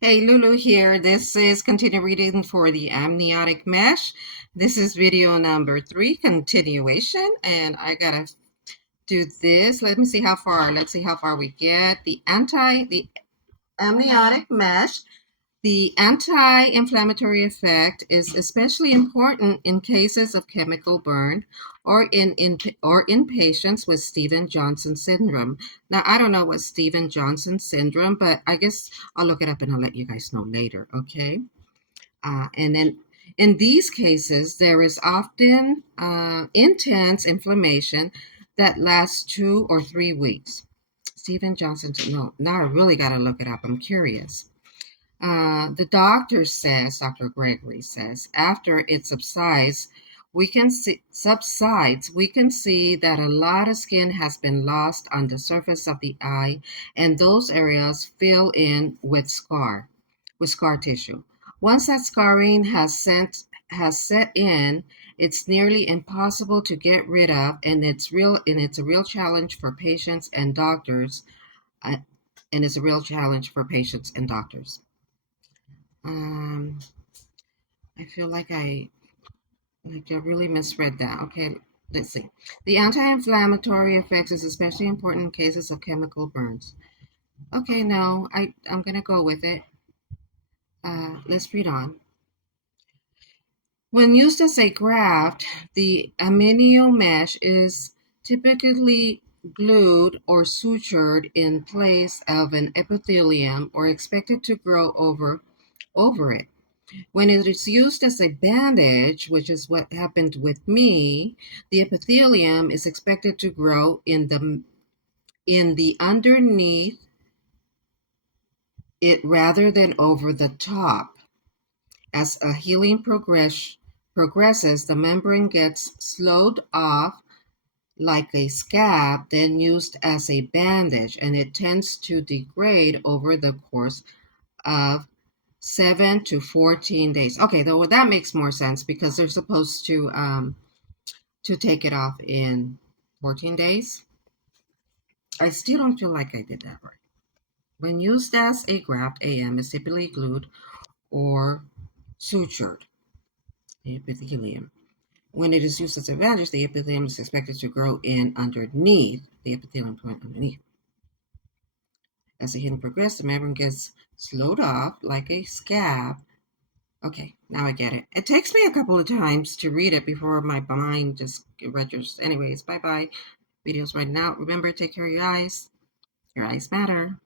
Hey, Lulu here. This is continue reading for the Amniotic Mesh. This is video number 3, continuation, and I gotta do this. Let me see how far. Let's see how far we get. The amniotic mesh. The anti-inflammatory effect is especially important in cases of chemical burn or in patients with Stevens-Johnson syndrome. Now, I don't know what Stevens-Johnson syndrome, but I guess I'll look it up and I'll let you guys know later, okay? And then in these cases, there is often intense inflammation that lasts 2 or 3 weeks. Stevens-Johnson, no, now I really got to look it up. I'm curious. The doctor says, Dr. Gregory says, after it subsides, we can see that a lot of skin has been lost on the surface of the eye, and those areas fill in with scar tissue. Once that scarring has set in, it's nearly impossible to get rid of, and it's a real challenge for patients and doctors. Uh, and it's a real challenge for patients and doctors. Um, I feel like I really misread that. Okay, let's see. The anti-inflammatory effects is especially important in cases of chemical burns. Okay, no, I'm gonna go with it. Let's read on. When used as a graft, the amnio mesh is typically glued or sutured in place of an epithelium or expected to grow over it. When it is used as a bandage, which is what happened with me, the epithelium is expected to grow in the underneath it rather than over the top. As a healing progresses, the membrane gets slowed off like a scab, then used as a bandage, and it tends to degrade over the course of 7 to 14 days. Okay, though that makes more sense because they're supposed to take it off in 14 days. I still don't feel like I did that right. When used as a graft, AM is typically glued or sutured the epithelium. When it is used as a bandage, the epithelium is expected to grow in underneath the epithelium point underneath. As the healing progresses, the membrane gets slowed off like a scab. Okay, now I get it. It takes me a couple of times to read it before my mind just registers. Anyways, bye bye. Videos right now. Remember, take care of your eyes. Your eyes matter.